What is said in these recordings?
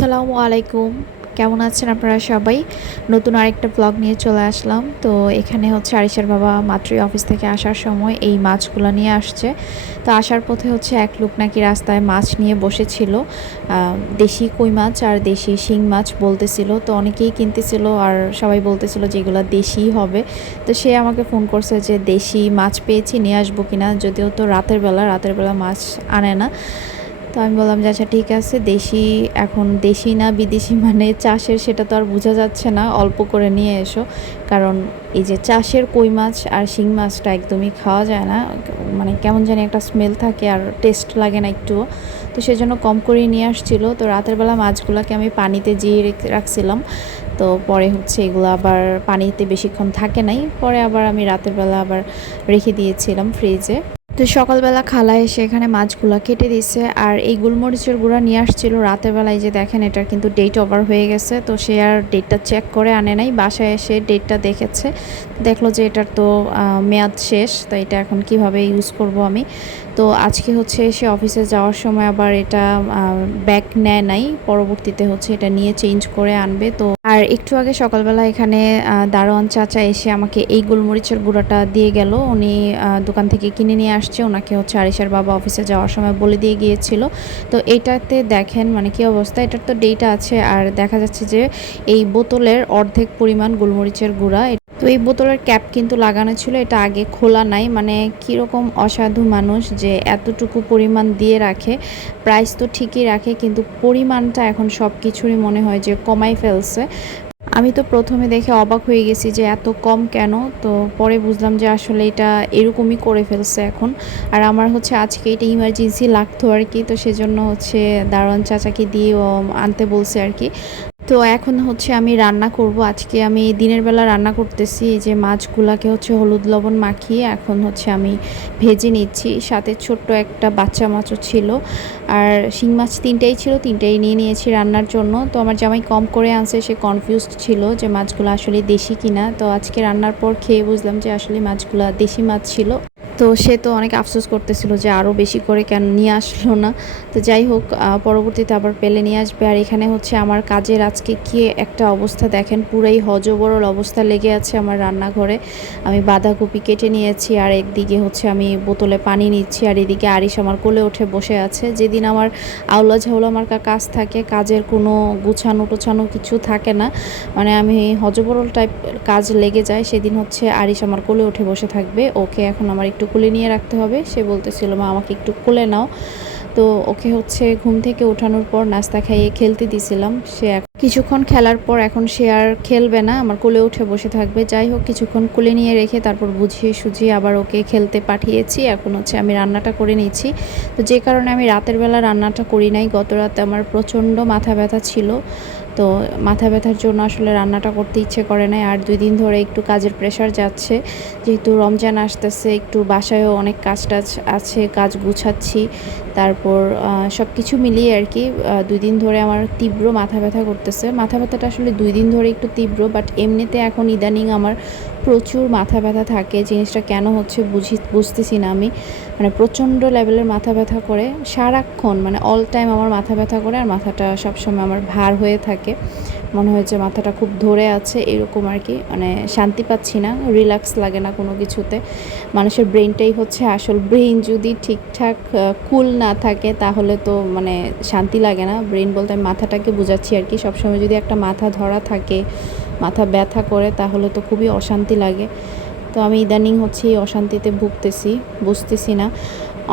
আসসালামু আলাইকুম। কেমন আছেন আপনারা সবাই? নতুন আরেকটা ব্লগ নিয়ে চলে আসলাম। তো এখানে হচ্ছে আরিশার বাবা মাতৃ অফিস থেকে আসার সময় এই মাছগুলো নিয়ে আসছে। তো আসার পথে হচ্ছে এক লোক নাকি রাস্তায় মাছ নিয়ে বসেছিল। দেশি কই মাছ আর দেশি শিং মাছ বলতেছিল। তো অনেকেই কিনতেছিল আর সবাই বলতেছিল যে এগুলো দেশি হবে। তো সে আমাকে ফোন করছে যে দেশি মাছ পেয়েছি, নিয়ে আসব কিনা? যদিও তো রাতের বেলা রাতের বেলা মাছ আনে না। তো আমি বললাম যে আচ্ছা ঠিক আছে, দেশি, এখন দেশি না বিদেশি মানে চাষের সেটা তো আর বোঝা যাচ্ছে না, অল্প করে নিয়ে এসো। কারণ এই যে চাষের কই মাছ আর শিং মাছটা একদমই খাওয়া যায় না মানে কেমন জানি একটা স্মেল থাকে আর টেস্ট লাগে না একটুও তো সেজন্য কম করেই নিয়ে আসছিল। তো রাতের বেলা মাছগুলোকে আমি পানিতে জিয়ে রেখে- রাখছিলাম। তো পরে হচ্ছে এগুলো আবার পানিতে বেশিক্ষণ থাকে নাই। পরে আবার আমি রাতের বেলা আবার রেখে দিয়েছিলাম ফ্রিজে তো সকালবেলা খালা এসে এখানে মাছগুলো কেটে দিচ্ছে আর এই গোলমরিচের গুঁড়া নিয়ে আসছিল রাতের বেলায় যে দেখেন এটার কিন্তু ডেট ওভার হয়ে গেছে, তো সে আর ডেটটা চেক করে আনে নাই, বাসায় এসে ডেটটা দেখেছে, দেখল যে এটার তো মেয়াদ শেষ, তো এটা এখন কীভাবে ইউজ করব আমি, তো আজকে হচ্ছে সে অফিসে যাওয়ার সময় আবার এটা ব্যাগ নেয় নাই, পরবর্তীতে হচ্ছে এটা নিয়ে চেঞ্জ করে আনবে, তো আর একটু আগে সকালবেলা এখানে দারোয়ান চাচা এসে আমাকে এই গোলমরিচের গুঁড়াটা দিয়ে গেল। উনি দোকান থেকে কিনে নিয়ে আসছে। ওনাকে হচ্ছে আরিসার বাবা অফিসে যাওয়ার সময় বলে দিয়ে গিয়েছিল। তো এটাতে দেখেন মানে কি অবস্থা, এটার তো ডেটা আছে। আর দেখা যাচ্ছে যে এই বোতলের অর্ধেক পরিমাণ গোলমরিচের গুঁড়া তো এই বোতলের ক্যাপ কিন্তু লাগানো ছিল, এটা আগে খোলা নাই। মানে কীরকম অসাধু মানুষ যে এতটুকু পরিমাণ দিয়ে রাখে প্রাইস তো ঠিকই রাখে, কিন্তু পরিমাণটা এখন সব কিছুরই মনে হয় যে কমাই ফেলছে। আমি তো প্রথমে দেখে অবাক হয়ে গেছি যে এত কম কেন? তো পরে বুঝলাম যে আসলে এটা এরকমই করে ফেলছে এখন। আর আমার হচ্ছে আজকে এটা ইমার্জেন্সি লাগতো আর কি, তো সেজন্য হচ্ছে দারোয়ান চাচাকে দিয়ে আনতে বলছে আর কি। তো এখন হচ্ছে আমি রান্না করব। আজকে আমি দিনের বেলা রান্না করতেছি যে মাছগুলাকে হচ্ছে হলুদ লবণ মাখিয়ে এখন হচ্ছে আমি ভেজে নিচ্ছি। সাথে ছোট্ট একটা বাচ্চা মাছও ছিল। আর শিং মাছ তিনটাই ছিল, তিনটাই নিয়ে নিয়েছি রান্নার জন্য। তো আমার জামাই কম করে আনছে, সে কনফিউজড ছিল যে মাছগুলো আসলে দেশি কিনা। তো আজকে রান্নার পর খেয়ে বুঝলাম যে আসলে মাছগুলো দেশি মাছ ছিল। তো সে তো অনেক আফসোস করতেছিল যে আরও বেশি করে কেন নিয়ে আসলো না। তো যাই হোক পরবর্তীতে আবার পেলে নিয়ে আসবে। আর এখানে হচ্ছে আমার কাজের আজকে কি একটা অবস্থা দেখেন, পুরাই হজবরল অবস্থা লেগে আছে আমার রান্নাঘরে। আমি বাঁধাকপি কেটে নিয়েছি আর একদিকে হচ্ছে আমি বোতলে পানি নিচ্ছি আর এদিকে আরিশ আমার কোলে উঠে বসে আছে। যেদিন আমার আউলা ঝাউলা মার্কা কাজ থাকে, কাজের কোনো গুছানো টোছানো কিছু থাকে না। মানে আমি হজবরল টাইপ কাজ লেগে যায়, সেদিন হচ্ছে আরিশ আমার কোলে উঠে বসে থাকবে। ওকে এখন আমার একটু কোলে নিয়ে রাখতে হবে। সে বলতেছিল, মা, আমাকে একটু কোলে নাও। তো ওকে হচ্ছে ঘুম থেকে ওঠানোর পর নাস্তা খাইয়ে খেলতে দিছিলাম। সে কিছুক্ষণ খেলার পর এখন সে আর খেলবে না, আমার কোলে উঠে বসে থাকবে। যাই হোক, কিছুক্ষণ কোলে নিয়ে রেখে তারপর বুঝিয়ে সুঝিয়ে আবার ওকে খেলতে পাঠিয়েছি। এখন হচ্ছে আমি রান্নাটা করে নিয়েছি তো যে কারণে আমি রাতের বেলা রান্নাটা করি নাই। গত রাতে আমার প্রচণ্ড মাথা ব্যথা ছিল। তো মাথা ব্যথার জন্য আসলে রান্নাটা করতে ইচ্ছে করে নাই। আর দুই দিন ধরে একটু কাজের প্রেশার যাচ্ছে। যেহেতু রমজান আসতেছে, একটু বাসায়ও অনেক কাজ টাজ আছে, কাজ গুছাচ্ছি। তারপর সব কিছু মিলিয়ে আর কি দুই দিন ধরে আমার তীব্র মাথা ব্যথা করতেছে। মাথা ব্যথাটা আসলে দুই দিন ধরে একটু তীব্র বাট এমনিতে এখন ইদানিং আমার প্রচুর মাথা ব্যথা থাকে। জিনিসটা কেন হচ্ছে বুঝি, বুঝতেছি না আমি। মানে প্রচণ্ড লেভেলের মাথা ব্যথা করে সারাক্ষণ। মানে অল টাইম আমার মাথা ব্যথা করে আর মাথাটা সবসময় আমার ভার হয়ে থাকে। মনে হয় যে মাথাটা খুব ধরে আছে, এরকম আর কি। মানে শান্তি পাচ্ছি না রিল্যাক্স লাগে না কোনো কিছুতে। মানুষের ব্রেনটাই হচ্ছে আসল ব্রেন যদি ঠিকঠাক কুল না থাকে তাহলে তো মানে শান্তি লাগে না। ব্রেন বলতে আমি মাথাটাকে বোঝাচ্ছি আর কি। সবসময় যদি একটা মাথা ধরা থাকে, মাথা ব্যথা করে তাহলে তো খুবই অশান্তি লাগে। তো আমি ইদানিং হচ্ছে এই অশান্তিতে ভুগতেছি, বুঝতেছি না।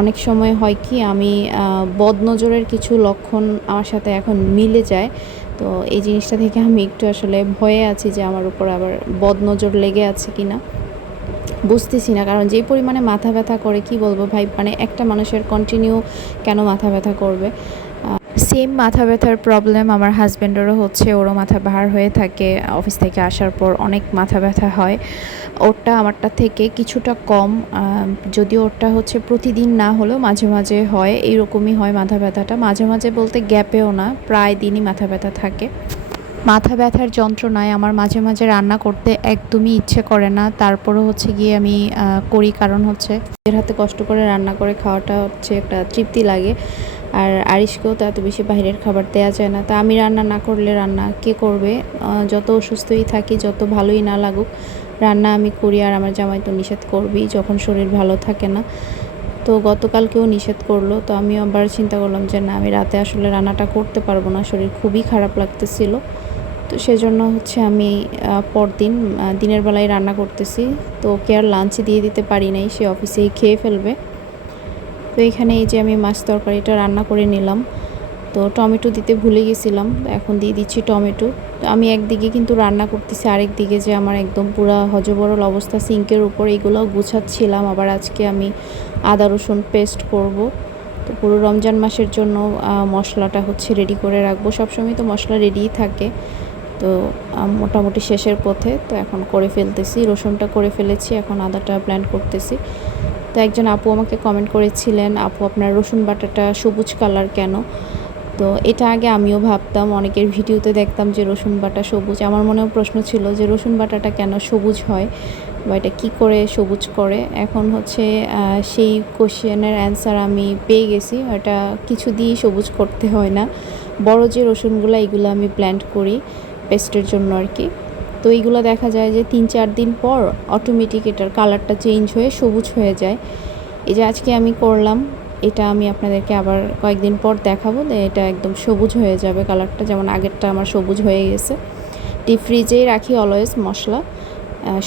অনেক সময় হয় কি, আমি বদনজরের কিছু লক্ষণ আমার সাথে এখন মিলে যায়। তো এই জিনিসটা থেকে আমি একটু আসলে ভয়ে আছি যে আমার উপর আবার বদনজর লেগে আছে কি না বুঝতেছি না, কারণ যে পরিমাণে মাথা ব্যথা করে, কি বলব ভাই? মানে একটা মানুষের কন্টিনিউ কেন মাথা ব্যথা করবে? সেম মাথা ব্যথার প্রবলেম আমার হাজব্যান্ডেরও হচ্ছে। ওরও মাথা ভার হয়ে থাকে। অফিস থেকে আসার পর অনেক মাথা ব্যথা হয়। ওরটা আমারটা থেকে কিছুটা কম। যদিও ওরটা হচ্ছে প্রতিদিন না হলেও মাঝে মাঝে হয়, এইরকমই হয় মাথা ব্যথাটা। মাঝে মাঝে বলতে গ্যাপেও না, প্রায় দিনই মাথা ব্যথা থাকে। মাথা ব্যথার যন্ত্রণায় আমার মাঝে মাঝে রান্না করতে একদমই ইচ্ছে করে না। তারপরও হচ্ছে গিয়ে আমি করি। কারণ হচ্ছে, নিজের হাতে কষ্ট করে রান্না করে খাওয়াটা হচ্ছে একটা তৃপ্তি লাগে। আর আরিশকেও তো এত বেশি বাইরের খাবার দেওয়া যায় না। তা আমি রান্না না করলে রান্না কে করবে? যত অসুস্থই থাকি, যত ভালোই না লাগুক, রান্না আমি করি আর আমার জামাই তো নিষেধ করবেই, যখন শরীর ভালো থাকে না। তো গতকালকেও নিষেধ করল, তো আমি আবার চিন্তা করলাম যে না, আমি রাতে আসলে রান্নাটা করতে পারব না, শরীর খুবই খারাপ লাগতেছিল। তো সেজন্য হচ্ছে আমি পরদিন দিনের বেলায় রান্না করতেছি। তো ওকে আর লাঞ্চ দিয়ে দিতে পারি নাই, সে অফিসেই খেয়ে ফেলবে। তো এখানে এই যে আমি মাছ তরকারিটা রান্না করে নিলাম। তো টমেটো দিতে ভুলে গেছিলাম এখন দিয়ে দিচ্ছি টমেটো। তো আমি একদিকে কিন্তু রান্না করতেছি, আরেক দিকে যে আমার একদম পুরো হজবরল অবস্থা সিঙ্কের উপর এগুলো গুছাচ্ছিলাম। আবার আজকে আমি আদা রসুন পেস্ট করব। তো পুরো রমজান মাসের জন্য মশলাটা হচ্ছে রেডি করে রাখব। সবসময় তো মশলা রেডিই থাকে। তো মোটামুটি শেষের পথে তো এখন করে ফেলতেছি। রসুনটা করে ফেলেছি, এখন আদাটা ব্ল্যান্ড করতেছি। তো একজন আপু আমাকে কমেন্ট করেছিলেন, আপু, আপনার রসুন বাটাটা সবুজ কালার কেন? তো এটা আগে আমিও ভাবতাম, অনেকের ভিডিওতে দেখতাম যে রসুন বাটা সবুজ। আমার মনেও প্রশ্ন ছিল যে রসুন বাটাটা কেন সবুজ হয় বা এটা কী করে সবুজ করে? এখন হচ্ছে সেই কোশ্চেনের অ্যান্সার আমি পেয়ে গেছি। এটা কিছু দিয়েই সবুজ করতে হয় না। বড় যে রসুনগুলো, এগুলো আমি প্ল্যান্ট করি। পেস্টের জন্য আর কি। তো এইগুলো দেখা যায় যে তিন চার দিন পর অটোমেটিক এটার কালারটা চেঞ্জ হয়ে সবুজ হয়ে যায়। এই যে আজকে আমি করলাম, এটা আমি আপনাদেরকে আবার কয়েকদিন পর দেখাবো এটা একদম সবুজ হয়ে যাবে কালারটা যেমন আগেরটা আমার সবুজ হয়ে গেছে। ডিপ ফ্রিজেই রাখি অলওয়েজ মশলা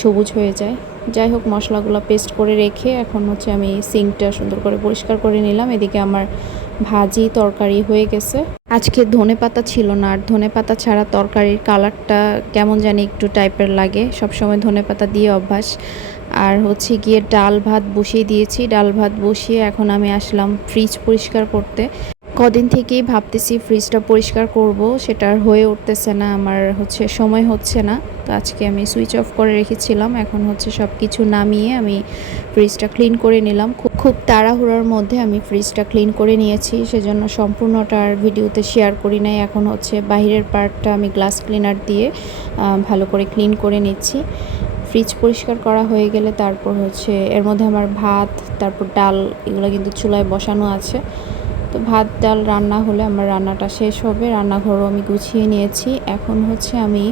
সবুজ হয়ে যায়। যাই হোক, মশলাগুলো পেস্ট করে রেখে এখন হচ্ছে আমি সিঙ্কটা সুন্দর করে পরিষ্কার করে নিলাম। এদিকে আমার ভাজি তরকারি হয়ে গেছে। আজকে ধনে পাতা ছিল না, আর ধনে পাতা ছাড়া তরকারির কালারটা কেমন জানি একটু টাইপের লাগে। সবসময় ধনে পাতা দিয়ে অভ্যাস। আর হচ্ছে গিয়ে ডাল ভাত বসিয়ে দিয়েছি। ডাল ভাত বসিয়ে এখন আমি আসলাম ফ্রিজ পরিষ্কার করতে। কদিন থেকেই ভাবতেছি ফ্রিজটা পরিষ্কার করব, সেটা হয়ে উঠতেছে না, আমার হচ্ছে সময় হচ্ছে না। তো আজকে আমি সুইচ অফ করে রেখেছিলাম, এখন হচ্ছে সব কিছু নামিয়ে আমি ফ্রিজটা ক্লিন করে নিলাম। খুব খুব তাড়াহুড়োর মধ্যে আমি ফ্রিজটা ক্লিন করে নিয়েছি, সেজন্য সম্পূর্ণটা আর ভিডিওতে শেয়ার করি নাই। এখন হচ্ছে বাইরের পার্টটা আমি গ্লাস ক্লিনার দিয়ে ভালো করে ক্লিন করে নিচ্ছি। ফ্রিজ পরিষ্কার করা হয়ে গেলে তারপর হচ্ছে এর মধ্যে আমার ভাত, তারপর ডাল, এগুলো কিন্তু চুলায় বসানো আছে। তো ভাত, ডাল রান্না হলে আমার রান্নাটা শেষ হবে। রান্নাঘরও আমি গুছিয়ে নিয়েছি। এখন হচ্ছে আমি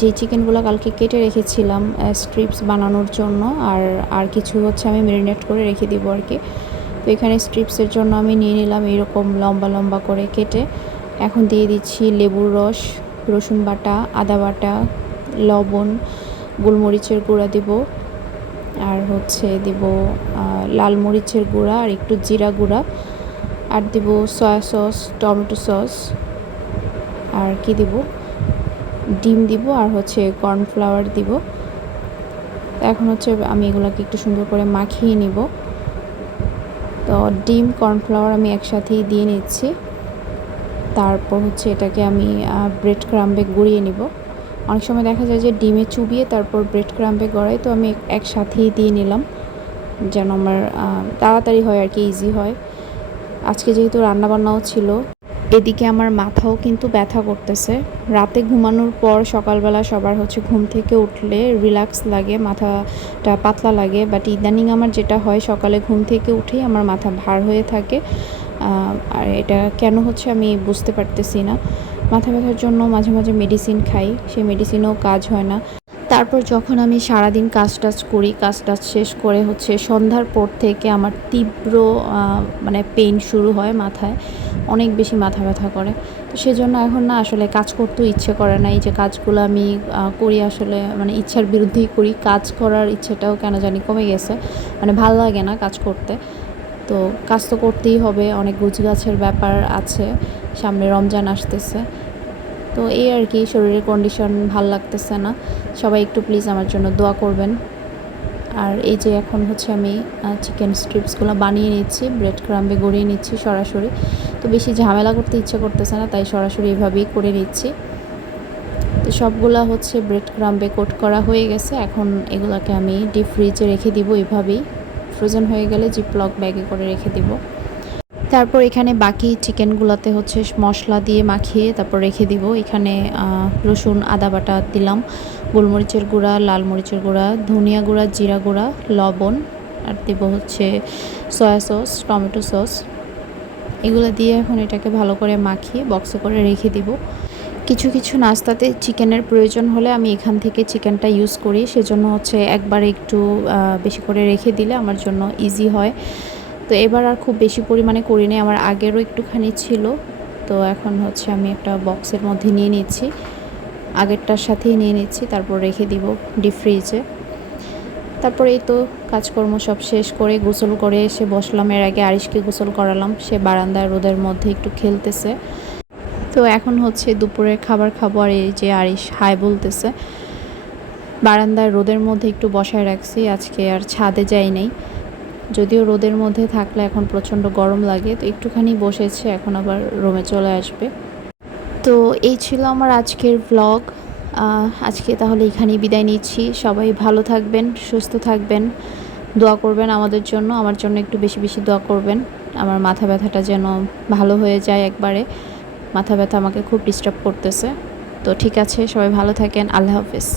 যে চিকেনগুলো কালকে কেটে রেখেছিলাম স্ট্রিপস বানানোর জন্য আর আর কিছু হচ্ছে আমি মেরিনেট করে রেখে দিব আর কি। তো এখানে স্ট্রিপসের জন্য আমি নিয়ে নিলাম এরকম লম্বা লম্বা করে কেটে। এখন দিয়ে দিচ্ছি লেবুর রস, রসুন বাটা, আদা বাটা, লবণ, গোলমরিচের গুঁড়া দিব। আর হচ্ছে দিব লাল মরিচের গুঁড়া আর একটু জিরা গুঁড়া। আর দিব সয়া সস টমেটো সস আর কি দিব? ডিম দিব আর হচ্ছে কর্নফ্লাওয়ার দিব। এখন হচ্ছে আমি এগুলোকে একটু সুন্দর করে মাখিয়ে নিব। তো ডিম কর্নফ্লাওয়ার আমি একসাথেই দিয়ে নিচ্ছি। তারপর হচ্ছে এটাকে আমি ব্রেড ক্রাম্বে গুঁড়িয়ে নিব। অনেক সময় দেখা যায় যে ডিমে চুবিয়ে তারপর ব্রেড ক্রাম্বে গড়াই, তো আমি একসাথেই দিয়ে নিলাম। যেন আমার তাড়াতাড়ি হয় আর কি ইজি হয়। আজকে যেহেতু রান্নাবান্নাও ছিল, এদিকে আমার মাথাও কিন্তু ব্যথা করতেছে। রাতে ঘুমানোর পর সকালবেলা সবার হচ্ছে ঘুম থেকে উঠলে রিল্যাক্স লাগে, মাথাটা পাতলা লাগে। বাট ইদানিং আমার যেটা হয়, সকালে ঘুম থেকে উঠেই আমার মাথা ভার হয়ে থাকে। আর এটা কেন হচ্ছে আমি বুঝতে পারতেছি না। মাথা ব্যথার জন্য মাঝে মাঝে মেডিসিন খাই, সেই মেডিসিনেও কাজ হয় না। তারপর যখন আমি সারাদিন কাজ টাজ করি, কাজ টাজ শেষ করে হচ্ছে সন্ধ্যার পর থেকে আমার তীব্র মানে পেইন শুরু হয় মাথায়, অনেক বেশি মাথা ব্যথা করে। তো সেজন্য এখন না আসলে কাজ করতেও ইচ্ছে করে না। এই যে কাজগুলো আমি করি আসলে মানে ইচ্ছার বিরুদ্ধেই করি। কাজ করার ইচ্ছেটাও কেন জানি কমে গেছে। মানে ভালো লাগে না কাজ করতে। তো কাজ তো করতেই হবে, অনেক গুছগাছের ব্যাপার আছে, সামনে রমজান আসতেছে। তো এই আর কি, শরীরের কন্ডিশন ভালো লাগতেছে না। সবাই একটু প্লিজ আমার জন্য দোয়া করবেন। আর এই যে এখন হচ্ছে আমি চিকেন স্ট্রিপসগুলো বানিয়ে নিচ্ছি ব্রেড ক্রাম্বে গড়িয়ে নিচ্ছি সরাসরি। তো বেশি ঝামেলা করতে ইচ্ছে করতেছে না, তাই সরাসরি এভাবেই করে নিচ্ছি। তো সবগুলা হচ্ছে ব্রেড ক্রাম্বে কোট করা হয়ে গেছে। এখন এগুলাকে আমি ডিপ ফ্রিজে রেখে দিব, এভাবেই। ফ্রোজেন হয়ে গেলে জিপলক ব্যাগে করে রেখে দিব। তারপর এখানে বাকি চিকেনগুলোতে হচ্ছে মশলা দিয়ে মাখিয়ে তারপর রেখে দিব। এখানে রসুন, আদা বাটা দিলাম। গোলমরিচের গুঁড়া, লাল মরিচের গুঁড়া, ধনিয়া গুঁড়া, জিরা গুঁড়া, লবণ, আর দেবো হচ্ছে সয়া সস, টমেটো সস। এগুলো দিয়ে এখন এটাকে ভালো করে মাখিয়ে বক্সে করে রেখে দিব। কিছু কিছু নাস্তাতে চিকেনের প্রয়োজন হলে আমি এখান থেকে চিকেনটা ইউজ করি। সেজন্য হচ্ছে একবার একটু বেশি করে রেখে দিলে আমার জন্য ইজি হয়। তো এবার আর খুব বেশি পরিমাণে করিনি, আমার আগেরও একটুখানি ছিল। তো এখন হচ্ছে আমি একটা বক্সের মধ্যে নিয়ে নিচ্ছি। আগেরটার সাথেই নিয়ে নিচ্ছি, তারপর রেখে দিব ডিপ ফ্রিজে। তারপর এই তো কাজকর্ম সব শেষ করে গোসল করে এসে বসলাম। এর আগে আরিশকে গোসল করালাম, সে বারান্দায় রোদের মধ্যে একটু খেলতেছে। তো এখন হচ্ছে দুপুরের খাবার খাব আর এই যে আরিশ হাই বলতেছে। বারান্দায় রোদের মধ্যে একটু বসায় রাখছি, আজকে আর ছাদে যাই নাই। যদিও রোদের মধ্যে থাকলে এখন প্রচণ্ড গরম লাগে, তো একটুখানি বসেছে, এখন আবার রোমে চলে আসবে। তো এই ছিল আমার আজকের ব্লগ আজকে তাহলে এখানেই বিদায় নিচ্ছি। সবাই ভালো থাকবেন, সুস্থ থাকবেন। দোয়া করবেন আমাদের জন্য, আমার জন্য একটু বেশি বেশি দোয়া করবেন। আমার মাথা ব্যথাটা যেন ভালো হয়ে যায় একবারে। মাথা ব্যথা আমাকে খুব ডিস্টার্ব করতেছে। তো ঠিক আছে, সবাই ভালো থাকেন। আল্লাহ হাফেজ।